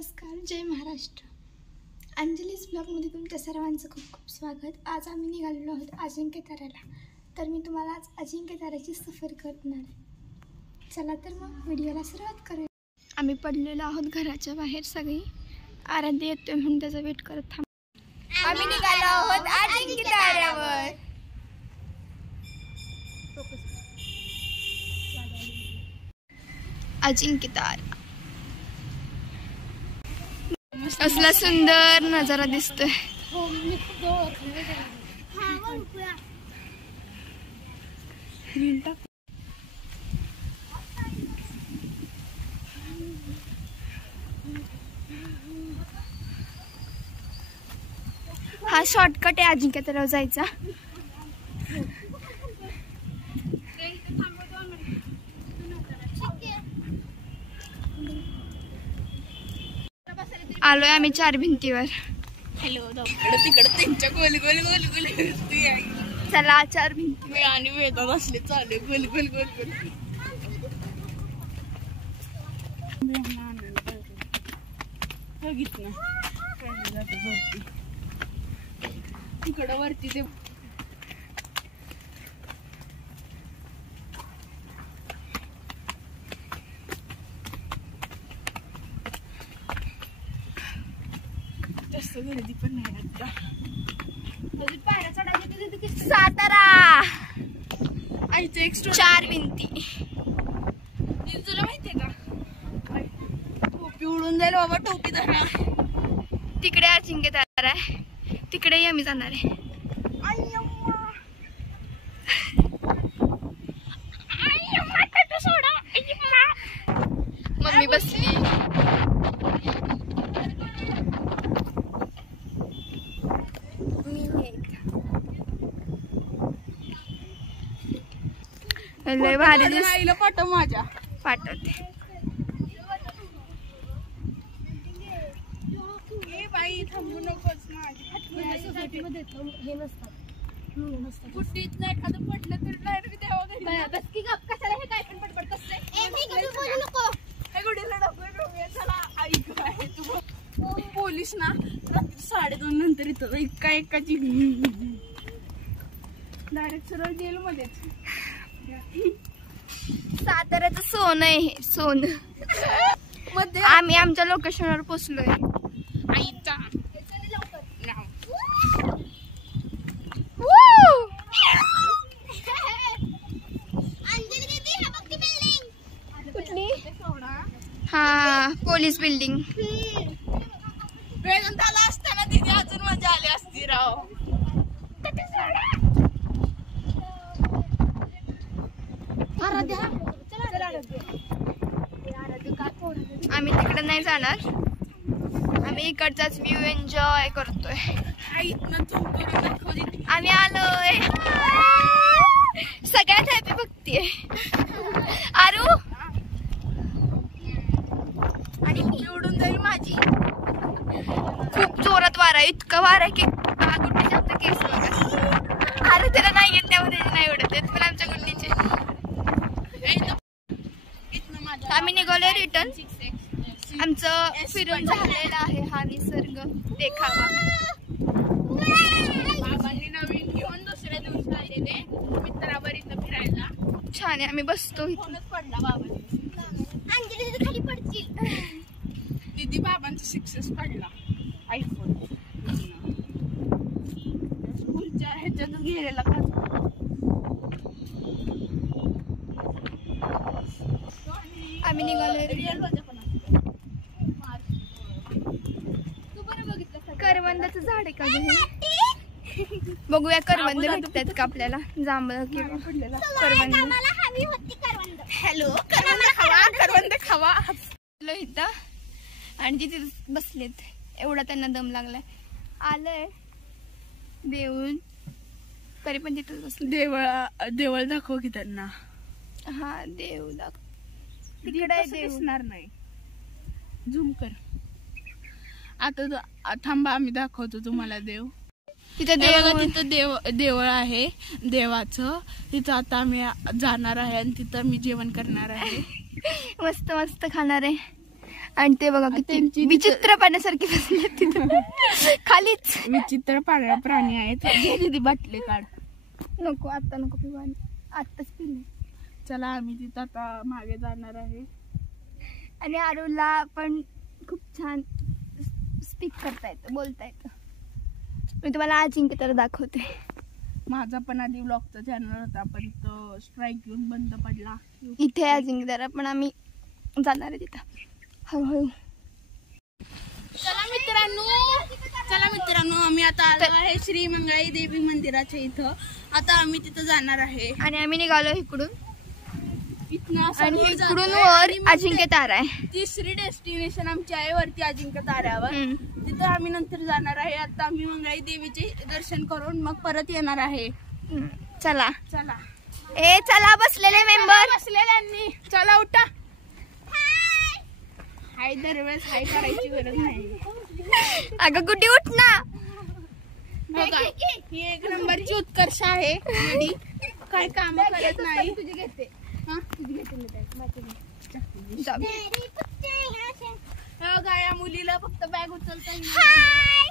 नमस्कार, जय महाराष्ट्र. अंजलीज ब्लॉगमध्ये तुमच्या सर्वांचं खूप खूप स्वागत. आज आम्ही निघालेलो आहोत अजिंक्यताऱ्याला. तर मी तुम्हाला आज अजिंक्यताऱ्याची सफर करणार आहे. चला तर मग व्हिडिओला सुरुवात करूया. आम्ही पडलेलो आहोत घराच्या बाहेर, सगळी आराध्य येतोय म्हणून त्याचा वेट करत थांब. आम्ही निघालो आहोत अजिंक्यताऱ्यावर. अजिंक्यतारा असला सुंदर नजारा दिसतोय. हा शॉर्टकट आहे अजिंक्यताऱ्यावर जायचा. आलोय आम्ही चार भिंतीवर. हॅलो तिकडे त्यांच्या गोल गोल गोल गोल चला चार भिंती आणि वेदा बसले चालू गोल गोल गोल गोल. बघितलं तिकडं वरती ते जास्त गर्दी पण नाही आता. पायऱ्या चढायच्या सातारा आईचं एक चार भिंती. तुला माहितीये का टोपी उडून जाईल बाबा, टोपी धरा. तिकडे अजिंक्यतारा आहे, तिकडे आम्ही जाणार आहे. मम्मी बसली. लय भारी आईला पाठव माझ्या. पाठवते. बाई थांबू नकोस कुठीच नाही एखादं पडलं तर डायरेक्ट द्यावं घरी. कशाला हे काय पण पडपड कसं पोलीस ना रात्री 2:30 नंतर येतात. एकाची डायरेक्ट सरळ जेल मध्ये. साताऱ्याचं सोनं आहे हे, सोनं. आम्ही आमच्या लोकेशनवर पोचलोय. आईचा कुठली? हा पोलीस बिल्डिंग. झाला असताना तिथे अजून मजा आली असती राव. आम्ही तिकडे नाही जाणार, आम्ही इकडचाच व्ह्यू एन्जॉय करतोय. आम्ही आलोय. सगळ्यात हॅपी बघतीये आरू. आणि उडून जाईल माझी. खूप जोरात वारा आहे, इतका वारा आहे की गुड्डीचे आमचे केस बघा. अरे त्याला नाही येत, त्यामध्ये नाही उडत येत पण आमच्या गुड्डीचे. आम्ही निघालोय रिटर्न. आमचं फिरून झालेलं आहे हा निसर्ग देखावा. बाबांनी नवीन घेऊन दुसऱ्या दिवशी आलेले मित्रावर इथं फिरायला. छान आहे. आम्ही बसतो फोनच पडला बाबांनी. अंजली खाली पडतील. दीदी बाबांचा 6S पडला आयफोन. स्कूलच्या ह्याच्यातच गेलेला का. आम्ही निघालोय. करवंदाचं झाड आहे का हे? बघूया करवंद भेटतात का आपल्याला. जांभळं किंवा करवंद. हॅलो करवंद खावा इथं आणि तिथे बसलेत. एवढा त्यांना दम लागलाय. आलंय देऊळ तरी पण तिथं बसले. देवळ दाखव की त्यांना. हा देव दाखव. तिकडे दिसणार नाही. झूम कर आता. थांबा आम्ही दाखवतो तुम्हाला देव. तिथं देवळ आहे देवाचं. तिथं आता आम्ही जाणार आहे आणि तिथं मी जेवण करणार आहे. मस्त मस्त खाणार आहे. आणि ते बघा किती विचित्र पाण्यासारखी बसली तिथं खालीच. विचित्र प्राणी आहेत. बाटली काढ. नको आता नको पिवा, आत्ताच पिले. चला आम्ही तिथं आता मागे जाणार आहे. आणि आरूला पण खूप छान स्पीक करता येतं, बोलता येतं. मी तुम्हाला अजिंक्य तारा दाखवते. माझा पण आधी व्लॉगचा चॅनल होता पण तो स्ट्राईक घेऊन बंद पडला. इथे अजिंक्य तारा पण आम्ही जाणार आहे तिथं हळूहळू. चला मित्रांनो आम्ही आता आलो आहे श्री मंगळाई देवी मंदिराच्या इथं. आता आम्ही तिथं जाणार आहे. आणि आम्ही निघालो इकडून आणि इकडून इकडून वर अजिंक्य तारा आहे. तिसरी डेस्टिनेशन आमची आहे वरती अजिंक्य ताऱ्यावर. तिथं आम्ही नंतर जाणार आहे. आता आम्ही मंगळाई देवीचे दर्शन करून मग परत येणार आहे. चला चला ए चला बसलेले मेंबर बसलेल्यांनी चला उठा. हाय दरवेळेस हाय करायची गरज नाही. अगं गुड्डी उठ ना. बघा ही एक नंबरची उत्कर्ष आहे. काय काम करत नाही. बघा या मुलीला फक्त बॅग उचलता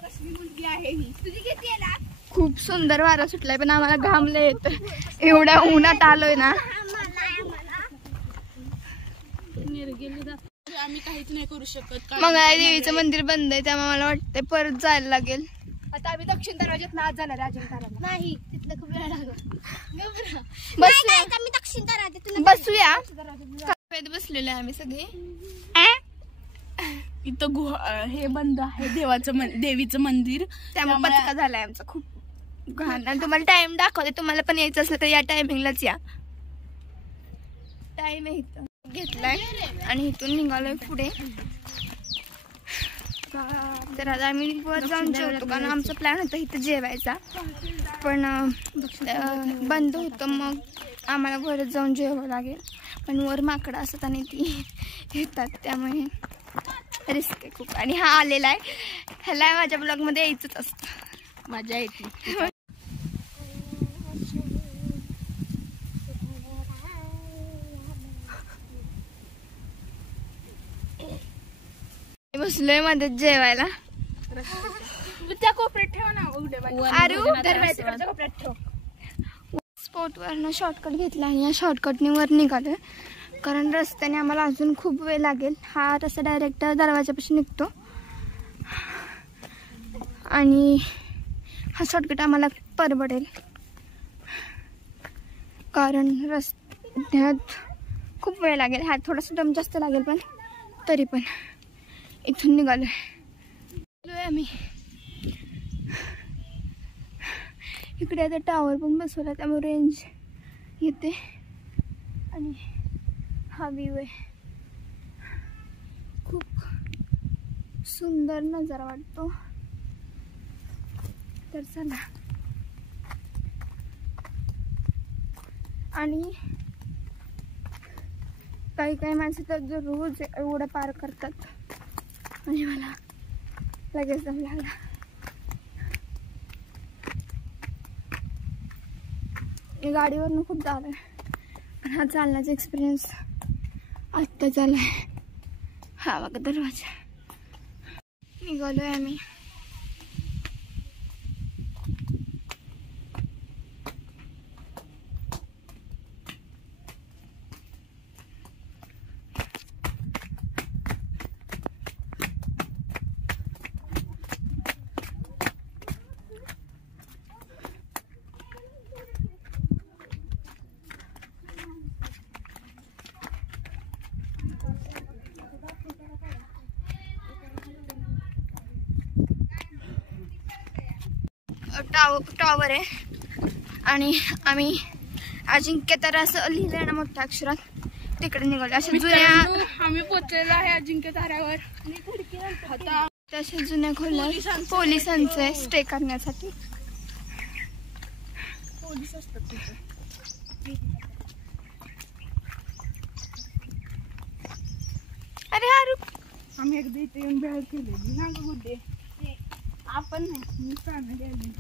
कसली मुलगी आहे ही. तुझी किती आहे ना. खूप सुंदर वारा सुटलाय पण आम्हाला घामले येत. एवढ्या उन्हात आलोय ना. आम्ही काहीच नाही करू शकत. मंगळाई देवीचं मंदिर बंद आहे त्यामुळे मला वाटतंय परत जायला लागेल. आता आम्ही दक्षिण दरवाज्यात आज जाणार अजिंक्य ताऱ्याला. नाही तिथलं खूप वेळ लागेल. दक्षिण दरवाज्यात बसूया. बसलेले आम्ही सगळे. इथं हे बंद आहे देवीचं मंदिर. त्यामुळे पचका झालाय आमचा खूप घाण. आणि तुम्हाला टाइम दाखवते. तुम्हाला पण यायचं असलं तर या टायमिंगलाच या. टाइम आहे इथं घेतलाय आणि इथून निघालोय पुढे. तर आता आम्ही वर जाऊन जेवतो कारण आमचा प्लॅन होता इथं जेवायचा पण बंद होतं. मग आम्हाला वरच जाऊन जेवावं लागेल. पण वर माकडं असतात आणि ती येतात त्यामुळे रिस्क आहे खूप. आणि हा आलेला आहे. ह्याला माझ्या ब्लॉगमध्ये यायचंच असतं. मजा येते. बसलोय मध्येच जेवायला. त्या कोपऱ्यात ठेवा ना. आरू दरवाजाच्या कोपऱ्यात ठेव. स्पॉटवरनं शॉर्टकट घेतला आणि या शॉर्टकटने वर निघालोय कारण रस्त्याने आम्हाला अजून खूप वेळ लागेल. हा रस्ता डायरेक्ट दरवाजापाशी निघतो आणि हा शॉर्टकट आम्हाला परवडेल कारण रस्त्यात खूप वेळ लागेल. हा थोडासा दम जास्त लागेल पण तरी पण इथून निघालोय आम्ही. इकडे आता टावर पण बसवला त्यामुळे रेंज येते आणि हा व्ह्यू आहे. खूप सुंदर नजारा वाटतो. तर चला. आणि काही माणसं तर जो रोज एवढं पार करतात आणि मला लगेच दम लागला. मी गाडीवरनं खूप झालंय पण हा चालण्याचा एक्सपिरियन्स आत्ता झालाय. हा बघा दरवाजा. निघालोय आम्ही. टॉवर आहे आणि आम्ही अजिंक्य तारा असं लिहिलंय ना मोठ्या अक्षरात तिकडे निघालो. अशा जुन्या आम्ही पोहोचलेलो आहे अजिंक्य ताऱ्यावर. आता तशा जुन्या खोल्या पोलिसांचे स्टे करण्यासाठी. पोलीस असतात तिथे. अरे अरे आम्ही एकदा इथे येऊन भेळ केलेली ना ग गुड्डे. आपण नाही मी फॅमिली आली.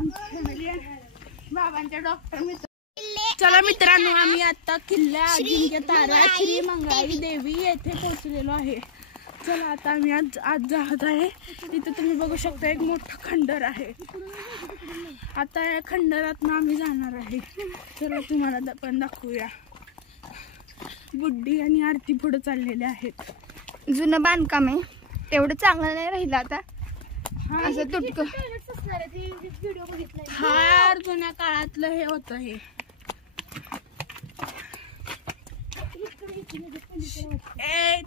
फॅमिली बाबांच्या डॉक्टर मित्र. चला मित्रांनो आम्ही आता किल्ला अजिंक्य तारा श्री मंगळाई देवी येथे पोहोचलेलो आहे. चला आता आम्ही आज जात आहे. इथं तुम्ही बघू शकता एक मोठं खंडर आहे. आता या खंडरात आम्ही जाणार आहे. चला तुम्हाला पण दाखवूया. बुड्डी आणि आरती पुढे चाललेले आहेत. जुनं बांधकाम आहे, तेवढं चांगलं नाही राहिलं आता. असं तुटक हा जुन्या काळातलं हे होतं. हे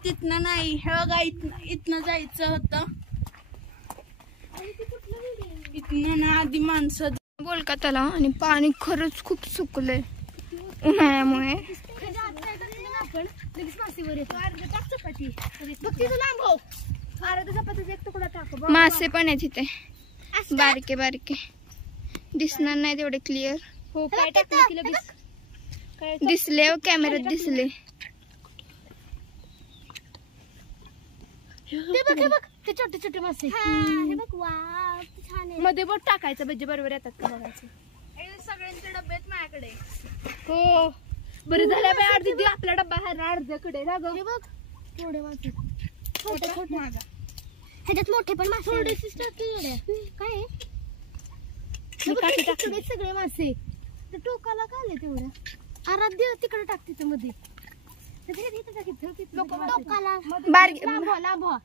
तिथनं नाही, हे बघा इथनं जायचं होतं. इथनं ना आधी माणसं बोलका तलाव आणि पाणी खरंच खूप सुकलंय उन्हाळ्यामुळे. मासे पण आहेत तिथे, बारके बारके दिसणार नाही तेवढे क्लिअर. हो काय दिसले कॅमेऱ्यात दिसले. ते छोटे छोटे मासे मध्ये बोट टाकायचं म्हणजे बरोबर येतात का बघायचं. सगळ्यांचे डबे आहेत माझ्याकडे. हो बरं झालं बाई, अर्धी आपला डब्बा आहे अर्ध्याकडे ना ग. बघ थोडे मासे छोटे छोटे, ह्याच्यात मोठे पण मासे काय सगळे मासे. ते टोकाला का आले तेवढं आराध्य तिकडे टाकते ते मध्ये टोकाला बारके लांबवा.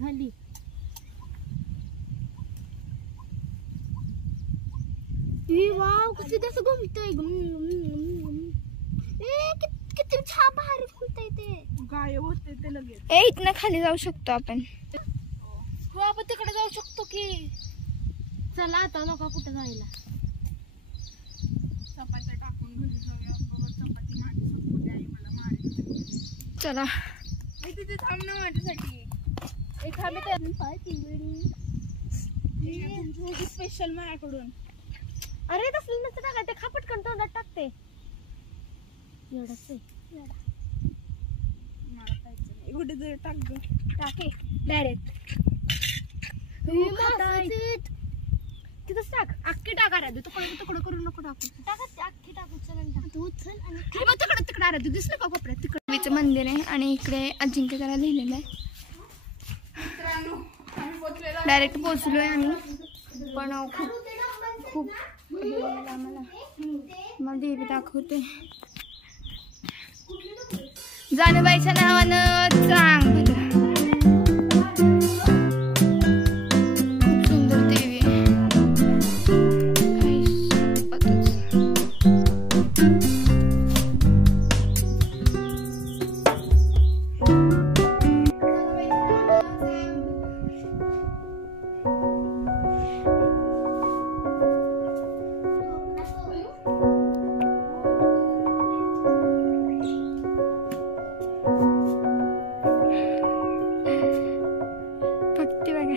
खाली वाव किती असं घुमतोय. किती छान भारी फुलतंय ते. गायब होते ते लगेच. इथनं खाली जाऊ शकतो आपण. हो आपण तिकडे जाऊ शकतो की. चला आता नका कुठं जायला. चपात्या टाकून घरी जाऊया. चपाती मला मारायची. चला तिथे थांब ना माझ्यासाठी. स्पेशल माझ्याकडून. अरे तसलं नसतं टाका, ते खापट कण तोंडात टाकते. एवढंच मला खायचं नाही. कुठे तरी टाक टाके डायरेक्ट. तिथंच टाक. अख्खी टाका राहते. तुकडं करून नको टाकू. टाका अख्खी टाकू. चल उचल आणि तिकडे आराध्य दिसलं का कोपऱ्यात. देवीचं मंदिर आहे आणि इकडे अजिंक्यतारा लिहिलेलं आहे. डायरेक्ट पोहोचलोय आम्ही, पण खूप मला देवी दाखवते. जानूबाईच्या नावानं चांगलं. खूप सुंदर देवी आहे. भक्ती बघा.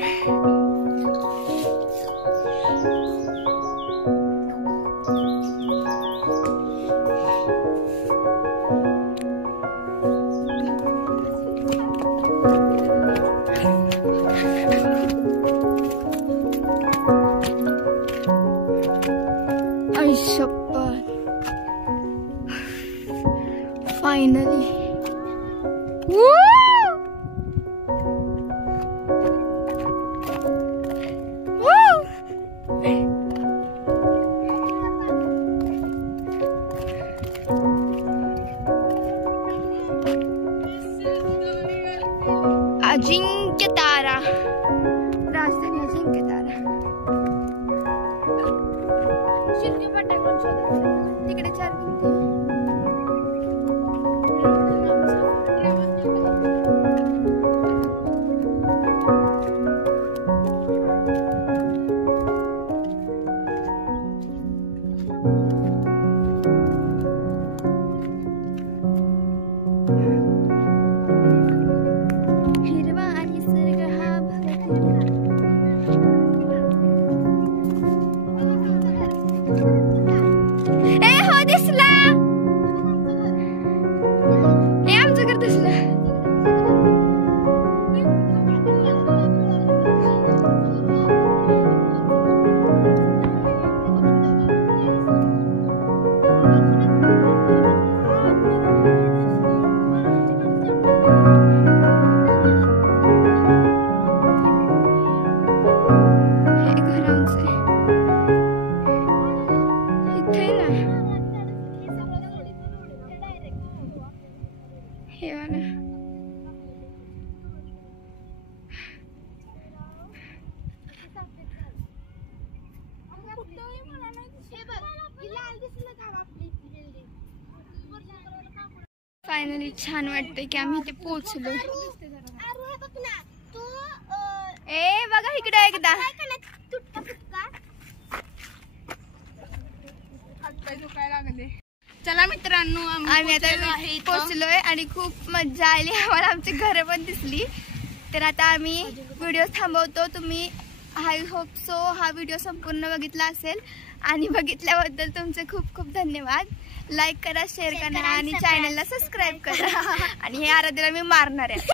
आई शपथ, फायनली. अजिंक्यतारा, राजधानी अजिंक्यतारा. तिकडे 4 भिंती. हिरवा आणि निसर्ग हा ए हो दिसला. हे वाला फायनली छान वाटतंय की आम्ही इथे पोहोचलो. ए बघा इकडे एकदा. चला मित्रांनो आम्ही आता पोहोचलोय आणि खूप मजा आली आम्हाला. आमची घरं पण दिसली. तर आता आम्ही व्हिडिओ थांबवतो. तुम्ही आय होप सो हा व्हिडिओ संपूर्ण बघितला असेल आणि बघितल्याबद्दल तुमचे खूप खूप धन्यवाद. लाईक करा, शेअर करा आणि चॅनलला सबस्क्राईब करा. आणि हे आराध्याला मी मारणार आहे.